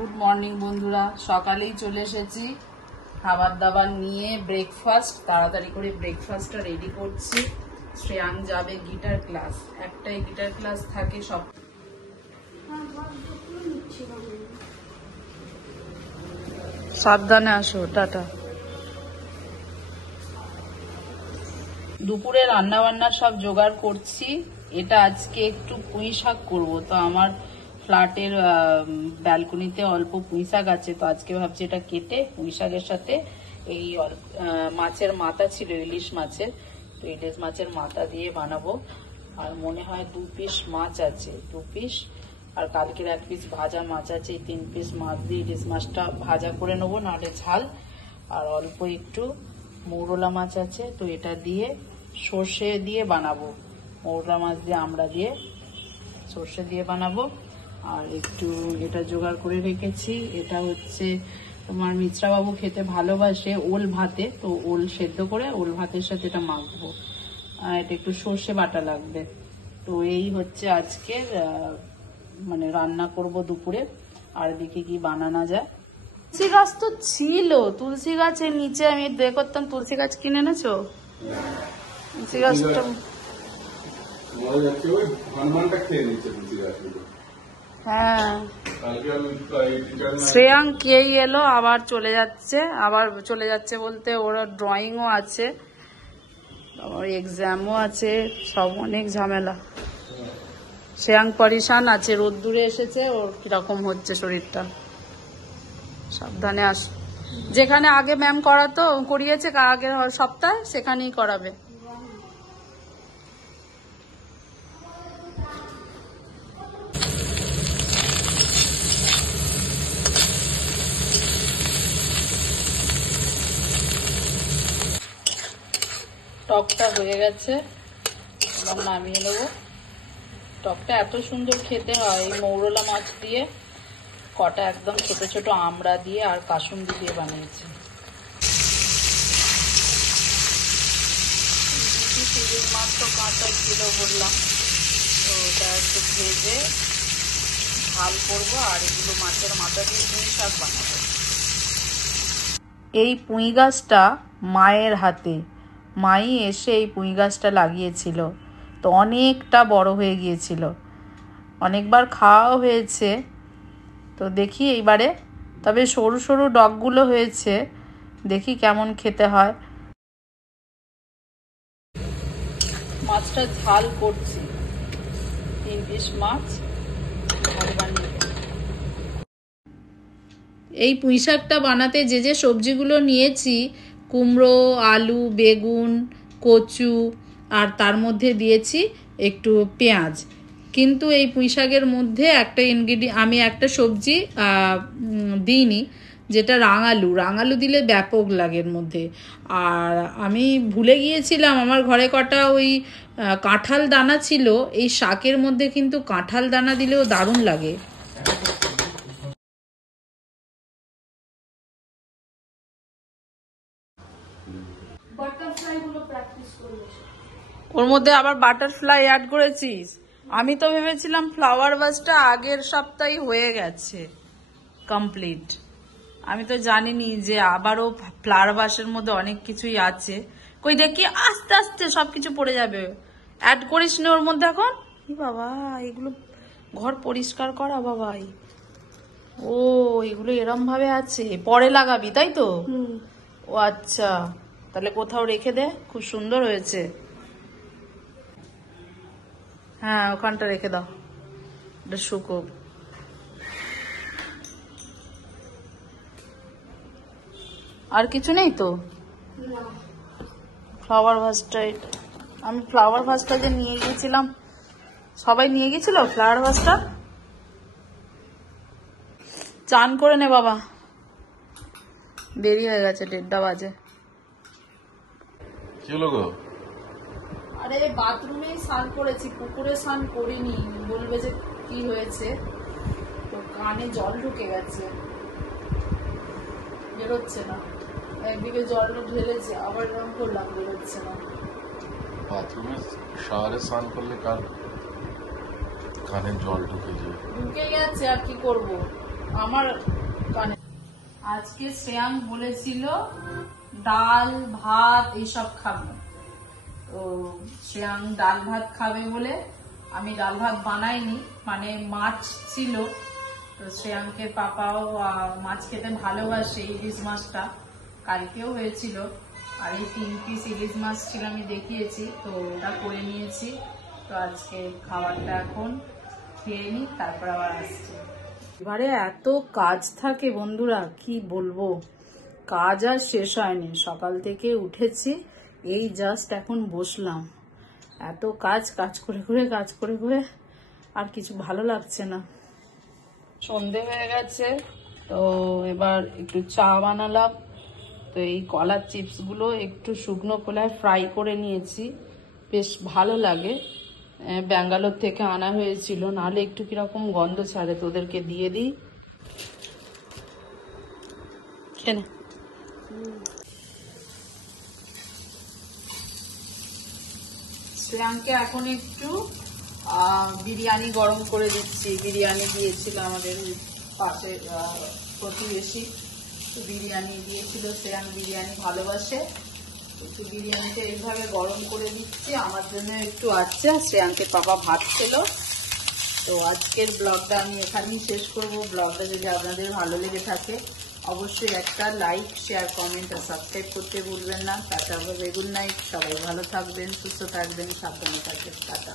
Good morning বন্ধুরা, সকালেই চলে এসেছি খাবার দাবার নিয়ে। ব্রেকফাস্ট তাড়াতাড়ি করে ব্রেকফাস্টটা রেডি করছি। শ্রেয়াং যাবে গিটার ক্লাস, একটাই গিটার ক্লাস থাকে সব। সাবধানে আসো, টাটা। দুপুরে রান্না বান্নার সব জোগাড় করছি। এটা আজকে একটু পুঁই শাক করবো, তো আমার ফ্ল্যাটের ব্যালকনিতে অল্প পুঁই শাক আছে, তো আজকে ভাবছি এটা কেটে পুঁই শাকের সাথে এই মাছের মাথা ছিল, ইলিশ মাছের, তো ইলিশ মাছের মাথা দিয়ে বানাবো। আর মনে হয় 2 পিস মাছ আছে, 2 পিস, আর কালকের 1 পিস ভাজা মাছ আছে। এই 3 পিস মাছ দিয়ে ইলিশ মাছটা ভাজা করে নেবো, নাহলে ঝাল। আর অল্প একটু মৌরলা মাছ আছে, তো এটা দিয়ে সর্ষে দিয়ে বানাবো। মৌরলা মাছ দিয়ে আমড়া দিয়ে সর্ষে দিয়ে বানাবো। আর একটু এটা জোগাড় করে রেখেছি, এটা হচ্ছে তোমার মিত্রা বাবু খেতে ভালোবাসে ওল ভাতে, তো ওল সেদ্ধ করে ওল ভাতের সাথে এটা মাখবো। এটা একটু সর্ষে বাটা লাগবে। তো এই হচ্ছে আজকের মানে রান্না করব দুপুরে। আর এদিকে কি বানানো যায়। তুলসী গাছ তো ছিল, তুলসী গাছের নিচে আমি করতাম। তুলসী গাছ কিনে এনেছো? তুলসী গাছটা হ্যাঁ, শ্রেয়াং কেই এলো, আবার চলে যাচ্ছে বলতে ওর ড্রয়িংও আছে, ওর এক্সামও আছে, সব অনেক ঝামেলা। শ্রেয়াং পরিশান আছে, রোদ্দুরে এসেছে, ওর কিরকম হচ্ছে শরীরটা। সাবধানে আস। যেখানে আগে ম্যাম করিয়েছে আগের সপ্তাহে, সেখানেই করাবে। টকটা হয়ে গেছে, এবার নামিয়ে নেবো। টকটা এত সুন্দর খেতে হয় এই মৌরলা মাছ দিয়ে, কটা একদম ছোট ছোট আমড়া দিয়ে আর কাসুন্দি দিয়ে বানিয়েছি। চিংড়ির মাছ তো কাঁচা ছিল বললাম, তো ওটা একটু ভেজে ঝাল করবো। আর এগুলো মাছের মাথা দিয়ে পুঁই শাক বানাবো। এই পুঁই গাছটা মায়ের হাতে, মাই এসে এই পুঁই গাছটা লাগিয়েছিল, তো অনেকটা বড় হয়ে গিয়েছিল, অনেকবার খাওয়াও হয়েছে। তো দেখি এইবারে, তবে সরু সরু ডগগুলো হয়েছে, দেখি কেমন খেতে হয়। মাছটা ঝাল করছি, 3 পিস মাছ বানিয়ে। এই পুঁই শাকটা বানাতে যে যে সবজিগুলো নিয়েছি, কুমড়ো, আলু, বেগুন, কচু, আর তার মধ্যে দিয়েছি একটু পেঁয়াজ। কিন্তু এই পুঁই শাকের মধ্যে আমি একটা সবজি দিইনি, যেটা রাঙালু দিলে ব্যাপক লাগে এর মধ্যে। আর আমি ভুলে গিয়েছিলাম, আমার ঘরে কটা ওই কাঁঠাল দানা ছিল, এই শাকের মধ্যে কিন্তু কাঁঠাল দানা দিলেও দারুণ লাগে। ওর মধ্যে আবার বাটারফ্লাই অ্যাড করেছিস? আমি তো ভেবেছিলাম ফ্লাওয়ার ভাসটা আগের সপ্তাহে হয়ে গেছে কমপ্লিট। আমি তো জানিনি যে আবারও ফ্লাওয়ার ভাসের মধ্যে অনেক কিছুই আছে। কই দেখি, আস্তে আস্তে সবকিছু পড়ে যাবে। অ্যাড করিস নি ওর মধ্যে এখন? বাবা, এগুলো ঘর পরিষ্কার করা বাবাই। ও, এগুলো এরম ভাবে আছে, পরে লাগাবি তাই তো? ও আচ্ছা, তাহলে কোথাও রেখে দে, খুব সুন্দর হয়েছে। হ্যাঁ, ওখানটা রেখে দাও, এটা শুকোক। আর কিছু নেই তো? ফ্লাওয়ার ভাসটা, আমি ফ্লাওয়ার ভাসটা যে নিয়ে গিয়েছিলাম, সবাই নিয়ে গেছিল ফ্লাওয়ার ভাসটা। চান করে নে বাবা, দেরি হয়ে গেছে, 1:30 বাজে। কি হলো গো? আরে বাথরুমেই স্নান করেছি, পুকুরে স্নান করিনি, বলবে যে কি হয়েছে। তো কানে জল ঢুকে গেছে, বেরোচ্ছে না। একদিকে জলটা ঢেলেছে, আবার এরকম করলাম, বেরোচ্ছে না। বাথরুমে শাওয়ারে স্নান করলে কানে জল ঢুকে গেছে, আর কি করবো। আমার কানে আজকে শ্রেয়াং বলেছিল ডাল ভাত এইসব খাবে, তো শ্রেয়াং ডাল ভাত খাবে বলে আমি ডাল ভাত বানাইনি, মানে মাছ ছিল, তো শ্রেয়াংকে পাপাও মাছ খেতে ভালোবাসে, ইলিশ মাছটা কালকেও হয়েছিল, আর এই 3 পিস ইলিশ মাছ ছিল আমি দেখিয়েছি, তো ওটা করে নিয়েছি। তো আজকে খাবারটা এখন খেয়ে নি, তারপর আবার আসছি। এবারে এত কাজ থাকে বন্ধুরা, কি বলবো, কাজ আর শেষ হয়নি। সকাল থেকে উঠেছি, এই জাস্ট এখন বসলাম, এত কাজ করে করে আর কিছু ভালো লাগছে না। সন্ধে হয়ে গেছে, তো এবার একটু চা বানালাম। তো এই কলার চিপস গুলো একটু শুকনো খোলায় ফ্রাই করে নিয়েছি, বেশ ভালো লাগে, ব্যাঙ্গালোর থেকে আনা হয়েছিল, নাহলে একটু কিরকম গন্ধ ছাড়ে। তোদেরকে দিয়ে দিই, কেন শ্রেয়াংকে এখন একটু বিরিয়ানি গরম করে দিচ্ছি। বিরিয়ানি দিয়েছিল আমাদের পাশে প্রতিবেশী, বিরিয়ানি দিয়েছিল, শ্রেয়াং বিরিয়ানি ভালোবাসে, একটু বিরিয়ানিটা এইভাবে গরম করে দিচ্ছি। আমার জন্য একটু আছে, শ্রেয়াংকে পাপা ভাত ছিল। তো আজকের ব্লগটা আমি এখানেই শেষ করব। ব্লগটা যদি আপনাদের ভালো লেগে থাকে অবশ্যই একটা লাইক, শেয়ার, কমেন্ট আর সাবস্ক্রাইব করতে ভুলবেন না। টাটা, গুড নাইট, সবাই ভালো থাকবেন, সুস্থ থাকবেন, সাবধানে থাকবেন, টাটা।